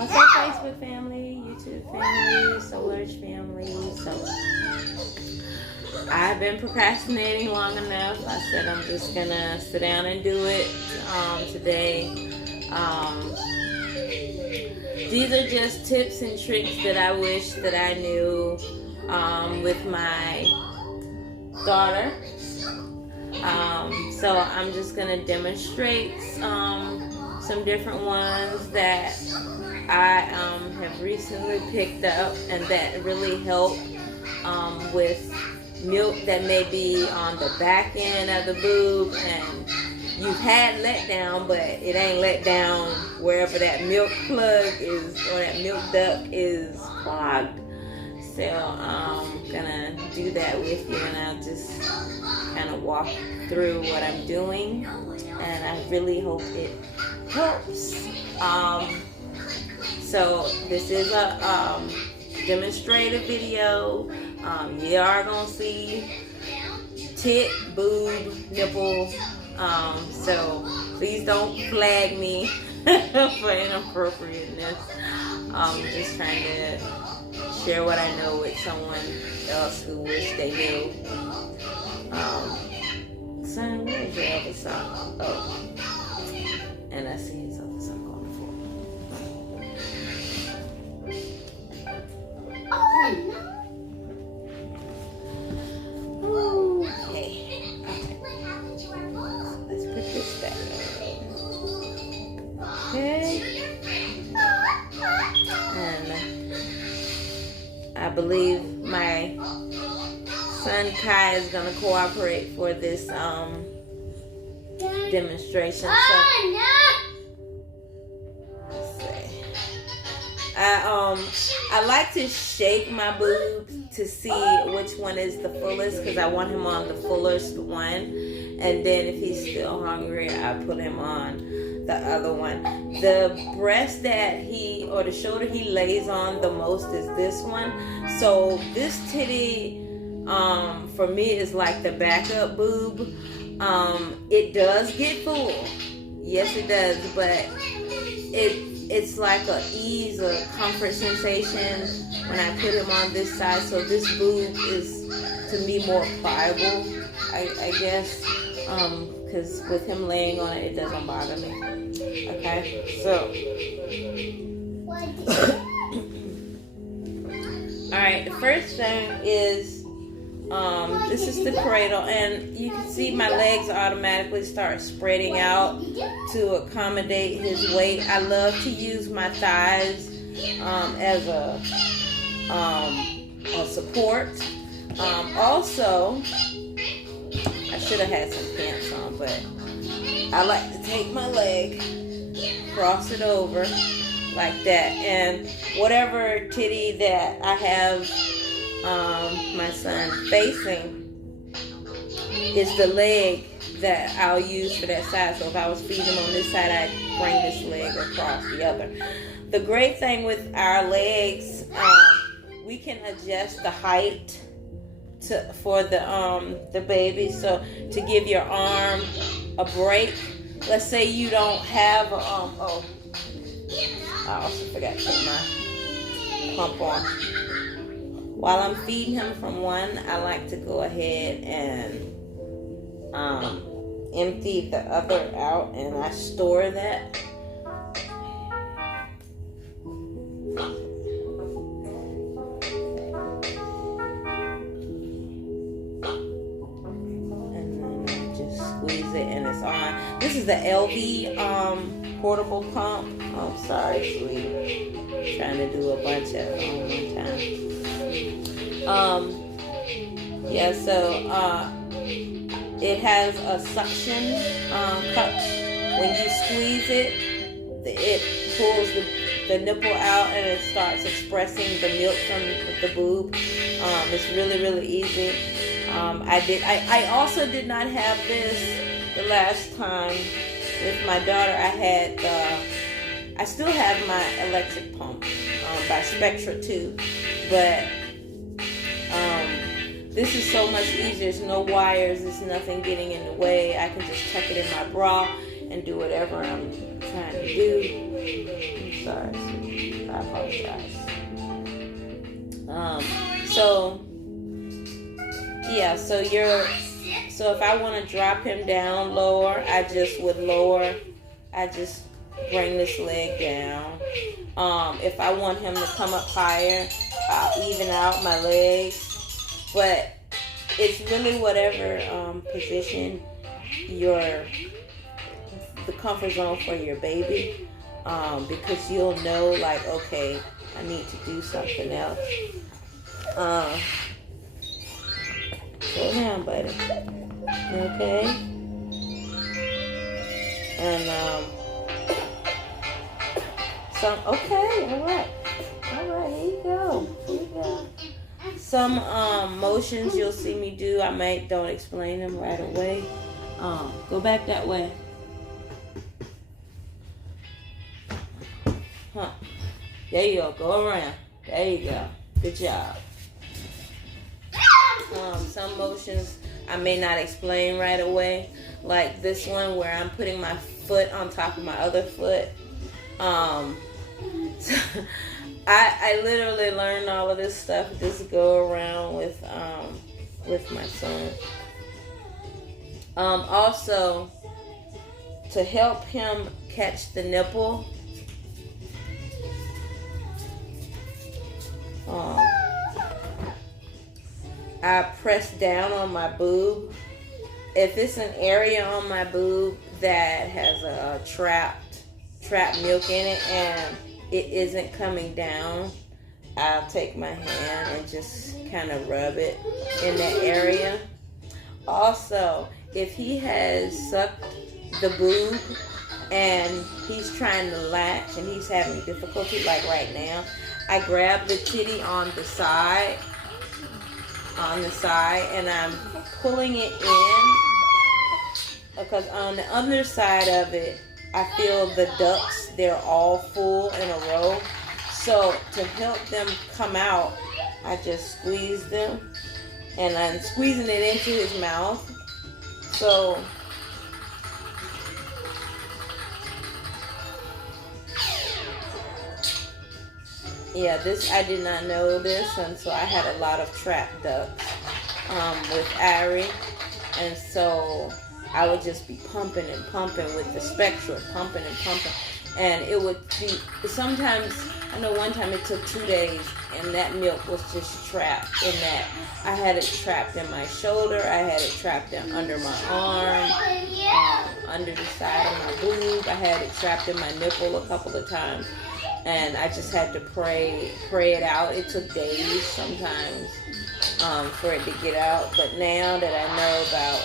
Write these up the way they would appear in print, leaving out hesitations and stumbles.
Also Facebook family, YouTube family, Soul Urge family. So I've been procrastinating long enough. I said I'm just gonna sit down and do it today. These are just tips and tricks that I wish that I knew with my daughter. So I'm just gonna demonstrate some different ones that I have recently picked up and that really help with milk that may be on the back end of the boob, and you've had letdown, but it ain't let down wherever that milk plug is or that milk duct is clogged. So I'm gonna do that with you, and I'll just kind of walk through what I'm doing, and I really hope it helps. So this is a demonstrative video. You are gonna see tit, boob, nipple. So please don't flag me for inappropriateness. I'm just trying to share what I know with someone else who wish they knew. Son, where's your other sock? Oh, and I see his other sock on the floor. Okay. Let's put this back. Okay. And I believe my son Kai is gonna cooperate for this demonstration. So, let's see. I like to shake my boobs to see which one is the fullest, because I want him on the fullest one, and then if he's still hungry, I put him on the other one. The breast that or the shoulder he lays on the most is this one. So this titty for me is like the backup boob. It does get full, yes it does, but it's like a ease or comfort sensation when I put him on this side. So this boob is to me more pliable, I guess, because with him laying on it, it doesn't bother me. Okay, so all right, the first thing is this is the cradle, and you can see my legs automatically start spreading out to accommodate his weight. I love to use my thighs as a support. Also, I should have had some pants on, but I like to take my leg, cross it over like that, and whatever titty that I have my son facing is the leg that I'll use for that side. So if I was feeding him on this side, I'd bring this leg across the other. The great thing with our legs, we can adjust the height for the baby. So to give your arm a break, let's say you don't have I also forgot to put my pump on. While I'm feeding him from one, I like to go ahead and empty the other out, and I store that. And then I just squeeze it and it's on. This is the LV portable pump. Oh, sorry, sweetie. Trying to do a bunch of them at one time. It has a suction cup. When you squeeze it, it pulls the nipple out and it starts expressing the milk from the boob. It's really, really easy. I also did not have this the last time with my daughter. I still have my electric pump by Spectra too, but this is so much easier. There's no wires. There's nothing getting in the way. I can just tuck it in my bra and do whatever I'm trying to do. I'm sorry. I apologize. So yeah, so if I want to drop him down lower, I just would lower. I just bring this leg down. If I want him to come up higher, I'll even out my legs. But it's really whatever position the comfort zone for your baby, because you'll know, like, okay, I need to do something else. Slow down, buddy. Okay? And okay, all right, here you go. Some motions you'll see me do, I don't explain them right away. Go back that way. There you go around. There you go. Good job. Some motions I may not explain right away, like this one where I'm putting my foot on top of my other foot. I literally learned all of this stuff just go around with my son. Also, to help him catch the nipple, I press down on my boob. If it's an area on my boob that has a trapped milk in it and it isn't coming down, I'll take my hand and just kind of rub it in that area. Also, if he has sucked the boob and he's trying to latch and he's having difficulty, like right now, I grab the titty on the side, and I'm pulling it in, because on the underside of it, I feel the ducts, they're all full in a row. So to help them come out, I just squeeze them, and I'm squeezing it into his mouth. So yeah, I did not know this, and so I had a lot of trapped ducts with Ari, and so I would just be pumping with the Spectra, pumping, and it would be, sometimes, I know one time it took 2 days, and that milk was just trapped in that. I had it trapped in my shoulder, I had it trapped under my arm, under the side of my boob, I had it trapped in my nipple a couple of times, and I just had to pray it out. It took days sometimes for it to get out, but now that I know about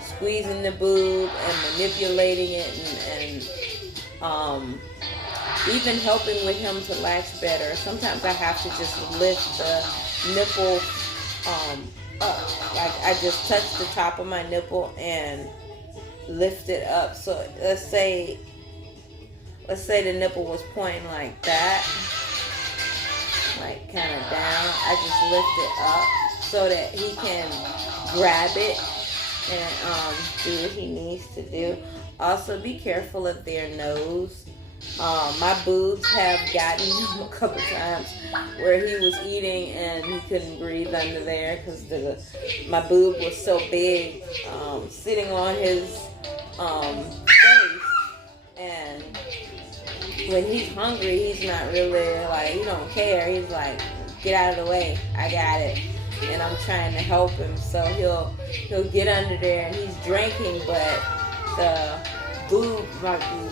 squeezing the boob and manipulating it and even helping with him to latch better, sometimes I have to just lift the nipple up. Like I just touch the top of my nipple and lift it up. So let's say the nipple was pointing like that, like kind of down. I just lift it up so that he can grab it and do what he needs to do. Also, be careful of their nose. My boobs have gotten him a couple times where he was eating and he couldn't breathe under there because my boob was so big, sitting on his face. And when he's hungry, he's not really like, he don't care. He's like, get out of the way, I got it. And I'm trying to help him, so he'll get under there and he's drinking, but the boob might be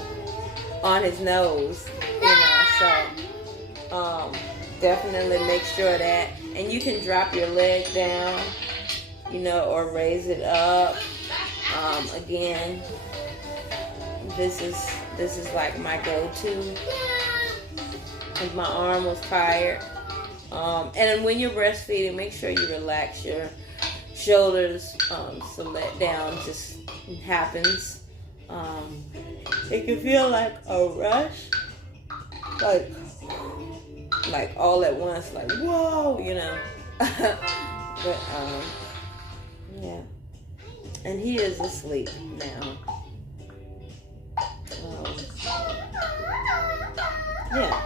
on his nose, so definitely make sure that, and you can drop your leg down, or raise it up. Again, this is like my go-to, because my arm was tired. And when you're breastfeeding, make sure you relax your shoulders, so let down just happens. It can feel like a rush, like all at once, like whoa, but yeah, and he is asleep now. Yeah.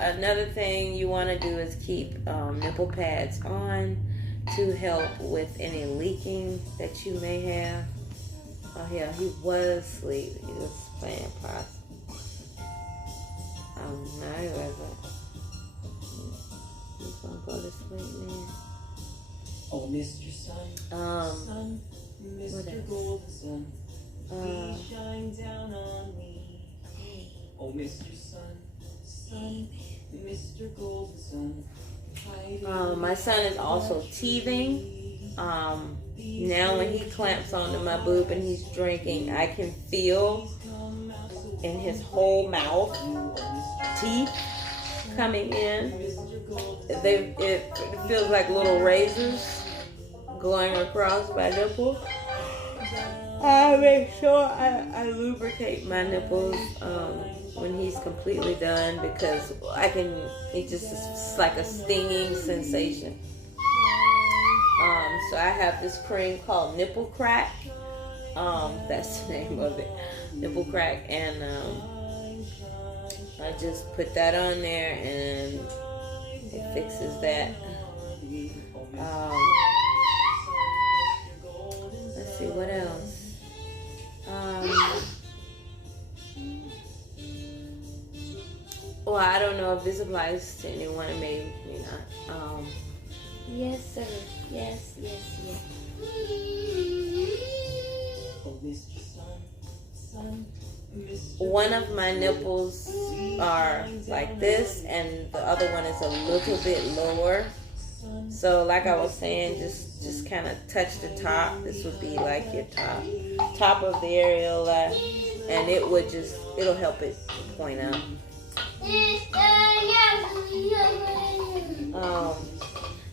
Another thing you want to do is keep nipple pads on to help with any leaking that you may have. Oh yeah, he was asleep. He was playing possum. No, he wasn't. He's gonna go to sleep now. Oh, Mr. Sun, Mr. Golden Sun, please shine down on me. Oh, Mr. Sun, Mr. Golden Sun. My son is also teething. Now when he clamps onto my boob and he's drinking, I can feel in his whole mouth teeth coming in. It feels like little razors going across my nipple. I make sure I lubricate my nipples when he's completely done, because it's like a stinging sensation. So I have this cream called Nipple Crack. That's the name of it, Nipple Crack, and I just put that on there and it fixes that. Let's see what else. Well, I don't know if this applies to anyone, maybe not. Yes, sir. Yes. One of my nipples are like this, and the other one is a little bit lower. So, like I was saying, just kind of touch the top. This would be like your top of the areola, and it'll help it point out.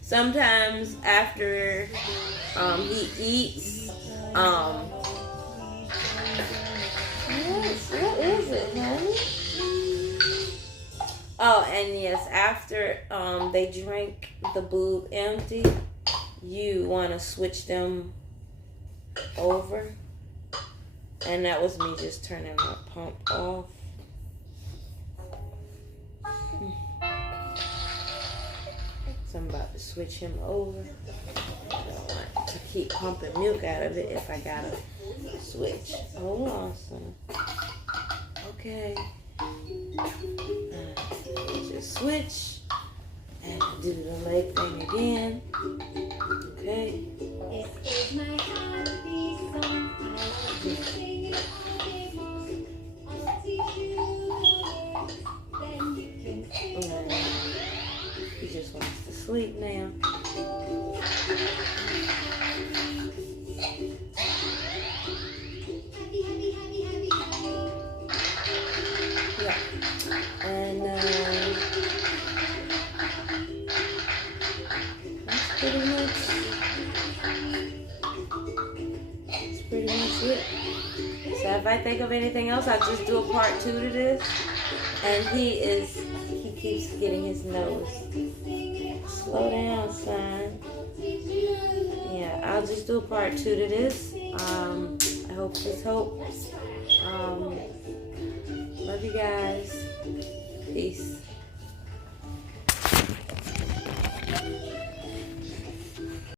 Sometimes after he eats, what is it, honey? Oh, and yes, after they drink the boob empty, you want to switch them over. And that was me just turning my pump off. So I'm about to switch him over. I don't want to keep pumping milk out of it if I gotta switch. Hold on, son. Okay. Just switch and do the leg thing again. Okay. This is my happy song. I love to sing it. I'll teach you the words, then you can sing. He just wants to sleep now. Yeah. And that's pretty much it. So if I think of anything else, I'll just do a part 2 to this. And he keeps getting his nose. Slow down, son. Yeah, I'll just do a part 2 to this. I hope this helps. Love you guys. Peace.